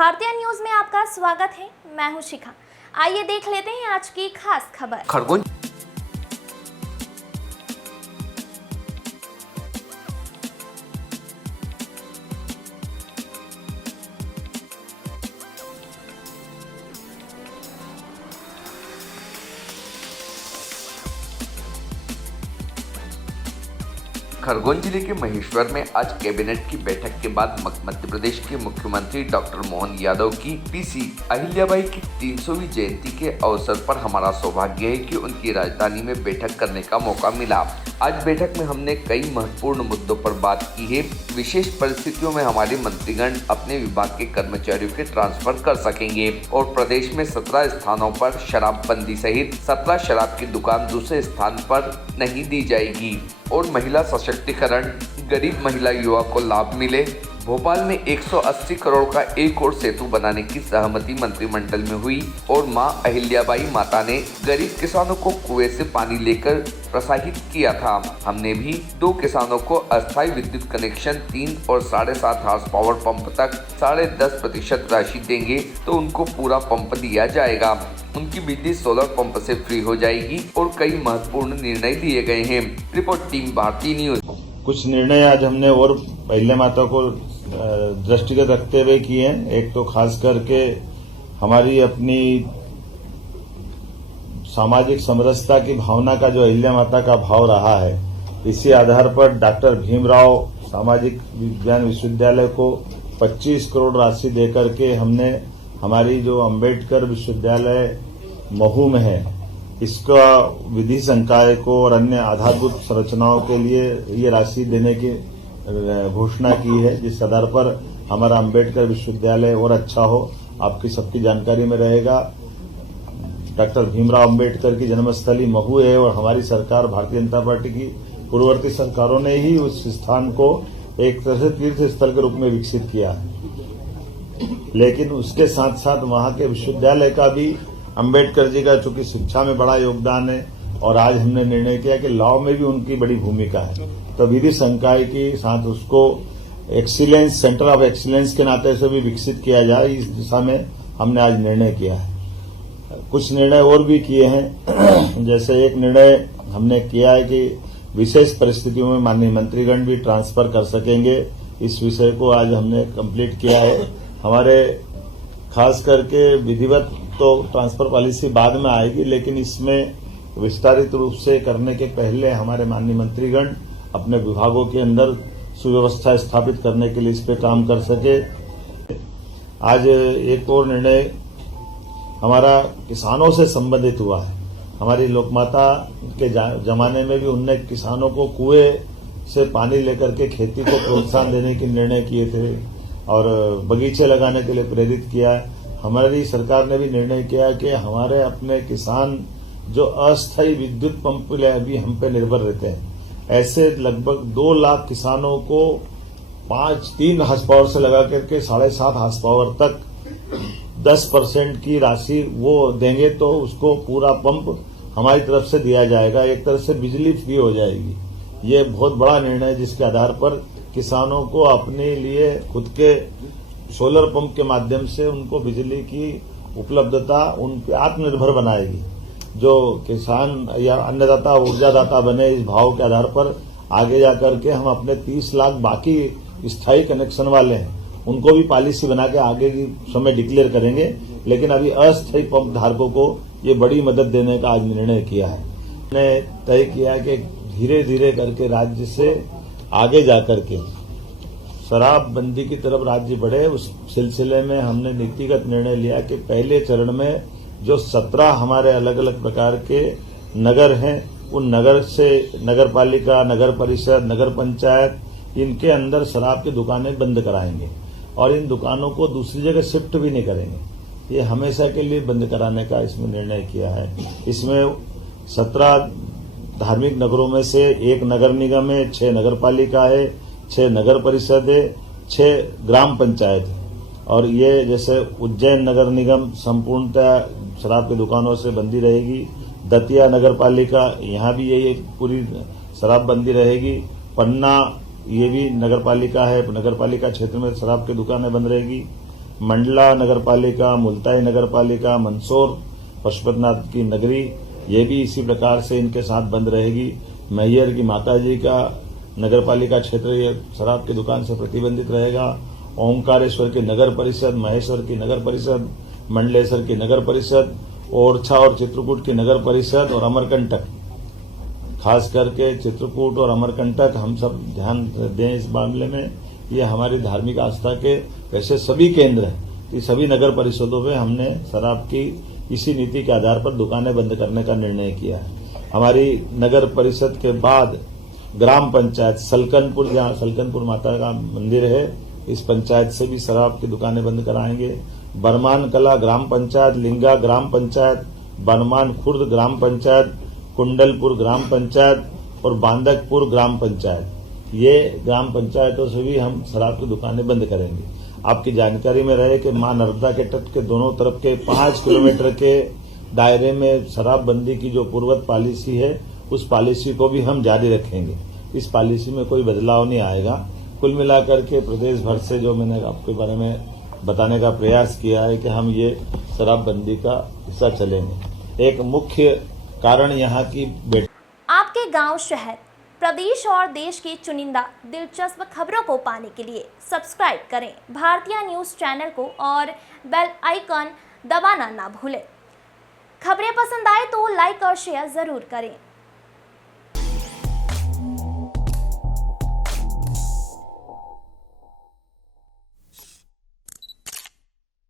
भारतीय न्यूज में आपका स्वागत है। मैं हूं शिखा। आइए देख लेते हैं आज की खास खबर। खरगोन खरगोन जिले के महेश्वर में आज कैबिनेट की बैठक के बाद मध्य प्रदेश के मुख्यमंत्री डॉक्टर मोहन यादव की पीसी अहिल्याबाई की 300वीं जयंती के अवसर पर हमारा सौभाग्य है कि उनकी राजधानी में बैठक करने का मौका मिला। आज बैठक में हमने कई महत्वपूर्ण मुद्दों पर बात की है। विशेष परिस्थितियों में हमारे मंत्रीगण अपने विभाग के कर्मचारियों के ट्रांसफर कर सकेंगे और प्रदेश में 17 स्थानों पर शराबबंदी सहित 17 शराब की दुकान दूसरे स्थान पर नहीं दी जाएगी और महिला सशक्तिकरण, गरीब महिला युवा को लाभ मिले। भोपाल में 180 करोड़ का एक और सेतु बनाने की सहमति मंत्रिमंडल में हुई और मां अहिल्याबाई माता ने गरीब किसानों को कुएं से पानी लेकर प्रोत्साहित किया था। हमने भी 2 किसानों को अस्थायी विद्युत कनेक्शन 3 और 7.5 हार्स पावर पंप तक 10.5% राशि देंगे तो उनको पूरा पंप दिया जाएगा। उनकी बिजली सोलर पंप से फ्री हो जाएगी और कई महत्वपूर्ण निर्णय लिए गए हैं। रिपोर्ट टीम भारतीय न्यूज। कुछ निर्णय आज हमने और अहिल्या माता को दृष्टिगत रखते हुए किए हैं। एक तो खास करके हमारी अपनी सामाजिक समरसता की भावना का जो अहिल्या माता का भाव रहा है, इसी आधार पर डॉक्टर भीमराव सामाजिक विज्ञान विश्वविद्यालय को 25 करोड़ राशि देकर के हमने हमारी जो अंबेडकर विश्वविद्यालय महू में है, इसका विधि संकाय को और अन्य आधारभूत संरचनाओं के लिए ये राशि देने की घोषणा की है, जिस आधार पर हमारा अंबेडकर विश्वविद्यालय और अच्छा हो। आपकी सबकी जानकारी में रहेगा, डॉक्टर भीमराव अंबेडकर की जन्मस्थली महू है और हमारी सरकार भारतीय जनता पार्टी की पूर्ववर्ती सरकारों ने ही उस स्थान को एक तरह से तीर्थ स्थल के रूप में विकसित किया है। लेकिन उसके साथ साथ वहां के विश्वविद्यालय का भी अंबेडकर जी का चूंकि शिक्षा में बड़ा योगदान है और आज हमने निर्णय किया कि लॉ में भी उनकी बड़ी भूमिका है, तो विधि संकाय के साथ उसको एक्सीलेंस, सेंटर ऑफ एक्सीलेंस के नाते से भी विकसित किया जाए, इस दिशा में हमने आज निर्णय किया है। कुछ निर्णय और भी किए हैं, जैसे एक निर्णय हमने किया है कि विशेष परिस्थितियों में माननीय मंत्रीगण भी ट्रांसफर कर सकेंगे। इस विषय को आज हमने कंप्लीट किया है। हमारे खास करके विधिवत तो ट्रांसफर पॉलिसी बाद में आएगी, लेकिन इसमें विस्तारित रूप से करने के पहले हमारे माननीय मंत्रीगण अपने विभागों के अंदर सुव्यवस्था स्थापित करने के लिए इस पे काम कर सके। आज एक और निर्णय हमारा किसानों से संबंधित हुआ है। हमारी लोकमाता के जमाने में भी उनने किसानों को कुएं से पानी लेकर के खेती को प्रोत्साहन देने के निर्णय किए थे और बगीचे लगाने के लिए प्रेरित किया है। हमारी सरकार ने भी निर्णय किया कि हमारे अपने किसान जो अस्थायी विद्युत पंप के लिए अभी हम पे निर्भर रहते हैं, ऐसे लगभग 2 लाख किसानों को 3 हार्स पावर से लगा करके 7.5 हार्स पावर तक 10% की राशि वो देंगे तो उसको पूरा पंप हमारी तरफ से दिया जाएगा। एक तरह से बिजली फ्री हो जाएगी। ये बहुत बड़ा निर्णय है, जिसके आधार पर किसानों को अपने लिए खुद के सोलर पंप के माध्यम से उनको बिजली की उपलब्धता उन पे आत्मनिर्भर बनाएगी। जो किसान या अन्नदाता ऊर्जादाता बने, इस भाव के आधार पर आगे जाकर के हम अपने 30 लाख बाकी स्थायी कनेक्शन वाले हैं उनको भी पॉलिसी बना के आगे की समय डिक्लेयर करेंगे। लेकिन अभी अस्थायी पंप धारकों को ये बड़ी मदद देने का आज निर्णय किया है। हमने तय किया कि धीरे धीरे करके राज्य से आगे जाकर के शराबबंदी की तरफ राज्य बढ़े। उस सिलसिले में हमने नीतिगत निर्णय लिया कि पहले चरण में जो 17 हमारे अलग अलग प्रकार के नगर हैं, उन नगर से नगर पालिका, नगर परिषद, नगर पंचायत, इनके अंदर शराब की दुकानें बंद कराएंगे और इन दुकानों को दूसरी जगह शिफ्ट भी नहीं करेंगे। ये हमेशा के लिए बंद कराने का इसमें निर्णय किया है। इसमें 17 धार्मिक नगरों में से 1 नगर निगम है, 6 नगर पालिका है, 6 नगर परिषद है, 6 ग्राम पंचायत है। और ये जैसे उज्जैन नगर निगम संपूर्णतः शराब की दुकानों से बंदी रहेगी। दतिया नगर पालिका, यहाँ भी यही पूरी शराब बंदी रहेगी। पन्ना, ये भी नगर पालिका है, नगर पालिका क्षेत्र में शराब की दुकानें बंद रहेगी। मंडला नगर पालिका, मुल्ताई नगर पालिका, मंदसौर पशुपतिनाथ की नगरी, ये भी इसी प्रकार से इनके साथ बंद रहेगी। मैहर की माताजी का नगर पालिका क्षेत्र ये शराब की दुकान से प्रतिबंधित रहेगा। ओंकारेश्वर की नगर परिषद, महेश्वर की नगर परिषद, मंडलेश्वर की नगर परिषद, ओरछा और चित्रकूट की नगर परिषद और अमरकंटक, खास करके चित्रकूट और अमरकंटक हम सब ध्यान दें इस मामले में। ये हमारी धार्मिक आस्था के वैसे सभी केंद्र हैं। इस सभी नगर परिषदों में हमने शराब की इसी नीति के आधार पर दुकानें बंद करने का निर्णय किया है। हमारी नगर परिषद के बाद ग्राम पंचायत सलकनपुर, जहाँ सलकनपुर माता का मंदिर है, इस पंचायत से भी शराब की दुकानें बंद कराएंगे। बरमान कला ग्राम पंचायत, लिंगा ग्राम पंचायत, बनमान खुर्द ग्राम पंचायत, कुंडलपुर ग्राम पंचायत और बांदकपुर ग्राम पंचायत, ये ग्राम पंचायतों से भी हम शराब की दुकानें बंद करेंगे। आपकी जानकारी में रहे कि मां नर्मदा के तट के दोनों तरफ के 5 किलोमीटर के दायरे में शराबबंदी की जो पूर्वत पॉलिसी है, उस पॉलिसी को भी हम जारी रखेंगे। इस पॉलिसी में कोई बदलाव नहीं आएगा। कुल मिलाकर के प्रदेश भर से जो मैंने आपके बारे में बताने का प्रयास किया है कि हम ये शराबबंदी का हिस्सा चलेंगे। एक मुख्य कारण यहाँ की आपके गांव, शहर, प्रदेश और देश की चुनिंदा दिलचस्प खबरों को पाने के लिए सब्सक्राइब करें भारतीय न्यूज़ चैनल को और बेल आइकन दबाना ना भूलें। खबरें पसंद आए तो लाइक और शेयर ज़रूर करें।